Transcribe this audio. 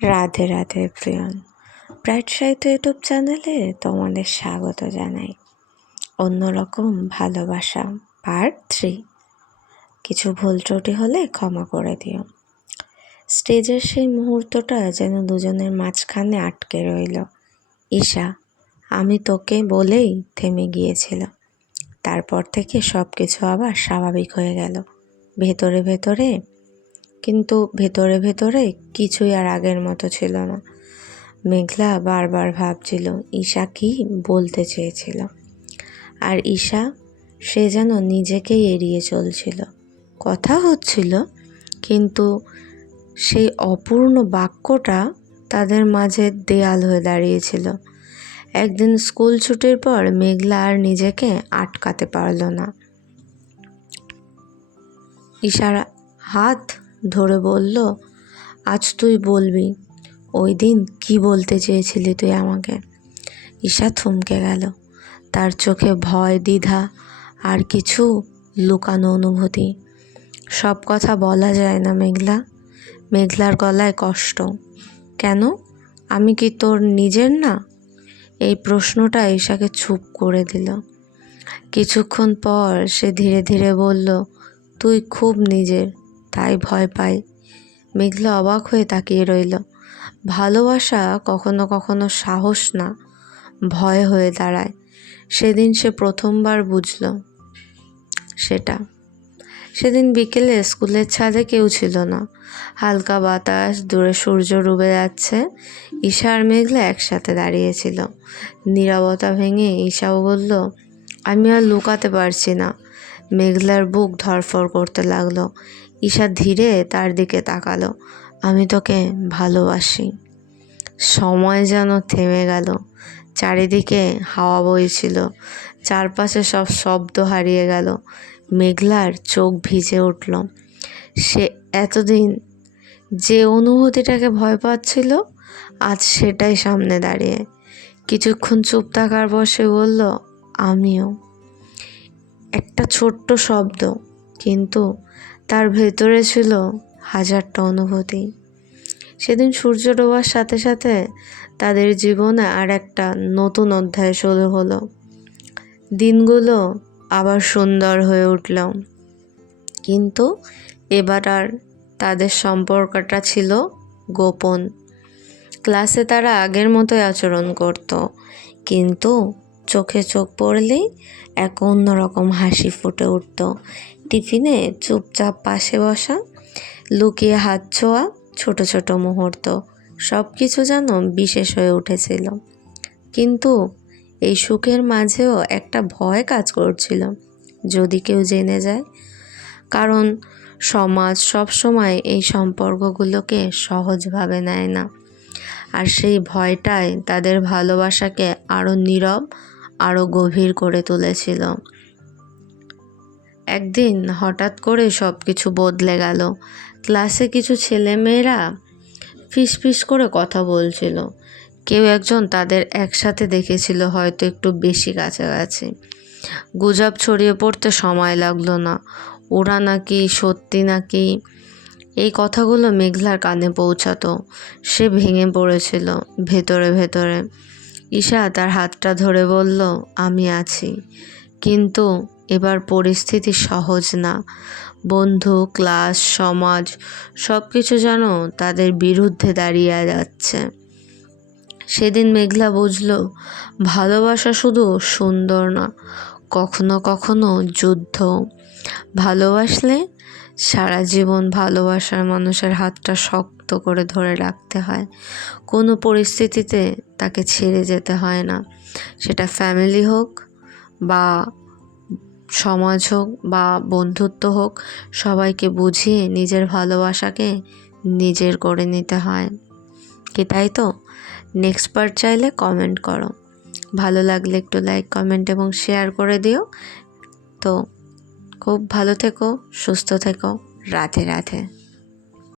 Radhe Radhe প্রিয়ন, bright সাহিত্য YouTube চ্যানেলে তোমাদের স্বাগত জানাই। অন্যরকম ভালোবাসা পার্ট 3। কিছু ভুল ত্রুটি হলে ক্ষমা করে দিও। স্টেজের সেই মুহূর্তটা যেন দুজনের মাঝখানে আটকে রইল। ঈশা, আমি তোকে বলেই থেমে গিয়েছিল। তারপর থেকে সব কিছু আবার স্বাভাবিক হয়ে গেল। ভেতরে ভেতরে কিছুই আর আগের মতো ছিল না। মেঘলা বারবার ভাবছিল ঈশা কি বলতে চেয়েছিল, আর ঈশা সে যেন নিজেকেই এড়িয়ে চলছিল। কথা হচ্ছিল, কিন্তু সেই অপূর্ণ বাক্যটা তাদের মাঝে দেয়াল হয়ে দাঁড়িয়েছিল। একদিন স্কুল ছুটির পর মেঘলা আর নিজেকে আটকাতে পারল না। ঈশার হাত ধরে বলল, আজ তুই বলবি ওই দিন কি বলতে চেয়েছিলি তুই আমাকে। ঈশা থমকে গেল। তার চোখে ভয়, দ্বিধা আর কিছু লুকানো অনুভূতি। সব কথা বলা যায় না মেঘলা। মেঘলার গলায় কষ্ট। কেন? আমি কি তোর নিজের না? এই প্রশ্নটা ঈশাকে চুপ করে দিল। কিছুক্ষণ পর সে ধীরে ধীরে বলল, তুই খুব নিজের, তাই ভয় পাই। মেঘলা অবাক হয়ে তাকিয়ে রইল। ভালোবাসা কখনো কখনো সাহস না, ভয় হয়ে দাঁড়ায়। সেদিন সে প্রথমবার বুঝল সেটা। সেদিন বিকেলে স্কুলের ছাদে কেউ ছিল না। হালকা বাতাস, দূরে সূর্য ডুবে যাচ্ছে। ঈশা আর মেঘলা একসাথে দাঁড়িয়েছিল। নীরবতা ভেঙে ঈশাও বলল, আমি আর লুকাতে পারছি না। মেঘলার বুক ধড়ফড় করতে লাগলো। ঈশা ধীরে তার দিকে তাকালো। আমি তোকে ভালোবাসি। সময় যেন থেমে গেল। চারিদিকে হাওয়া বইছিল, চারপাশে সব শব্দ হারিয়ে গেল। মেঘলার চোখ ভিজে উঠল। সে এতদিন যে অনুভূতিটাকে ভয় পাচ্ছিল, আজ সেটাই সামনে দাঁড়িয়ে। কিছুক্ষণ চুপ থাকার পর সে বলল, আমিও। একটা ছোট্ট শব্দ, কিন্তু তার ভেতরে ছিল হাজারটা অনুভূতি। সেদিন সূর্য ডোবার সাথে সাথে তাদের জীবনে আর একটা নতুন অধ্যায় শুরু হলো। দিনগুলো আবার সুন্দর হয়ে উঠল, কিন্তু এবার আর তাদের সম্পর্কটা ছিল গোপন। ক্লাসে তারা আগের মতোই আচরণ করত, কিন্তু চোখে চোখ পড়লেই এক অন্যরকম হাসি ফুটে উঠত। টিফিনে চুপচাপ পাশে বসা, লুকিয়ে হাত ছোঁয়া, ছোট ছোট মুহূর্ত, সব কিছু যেন বিশেষ হয়ে উঠেছিল। কিন্তু এই সুখের মাঝেও একটা ভয় কাজ করছিল, যদি কেউ জেনে যায়। কারণ সমাজ সবসময় এই সম্পর্কগুলোকে সহজভাবে নেয় না, আর সেই ভয়টাই তাদের ভালোবাসাকে আরও নীরব, আরও গভীর করে তুলেছিল। একদিন হঠাৎ করে সব কিছু বদলে গেল। ক্লাসে কিছু ছেলেমেয়েরা ফিসফিস করে কথা বলছিল। কেউ একজন তাদের একসাথে দেখেছিল, হয়তো একটু বেশি কাছাকাছি। গুজব ছড়িয়ে পড়তে সময় লাগলো না। ওরা নাকি সত্যি নাকি, এই কথাগুলো মেঘলার কানে পৌঁছাতো। সে ভেঙে পড়েছিল ভেতরে ভেতরে। ঈশা তার হাতটা ধরে বলল, আমি আছি। কিন্তু এবার পরিস্থিতি সহজ না। বন্ধু, ক্লাস, সমাজ সব কিছু যেন তাদের বিরুদ্ধে দাঁড়িয়ে যাচ্ছে। সেদিন মেঘলা বুঝল, ভালোবাসা শুধু সুন্দর না, কখনো কখনো যুদ্ধ। ভালোবাসলে সারা জীবন ভালোবাসার মানুষের হাতটা শক্ত করে ধরে রাখতে হয়। কোনো পরিস্থিতিতে তাকে ছেড়ে যেতে হয় না। সেটা ফ্যামিলি হোক, বা সমাজ হোক, বা বন্ধুত্ব হোক, সবাইকে বুঝিয়ে নিজের ভালোবাসাকে নিজের করে নিতে হয়। কি তাই তো? নেক্সট পার্ট চাইলে কমেন্ট করো। ভালো লাগলে একটু লাইক, কমেন্ট এবং শেয়ার করে দিও। তো খুব ভালো থেকো, সুস্থ থেকো। রাধে রাধে।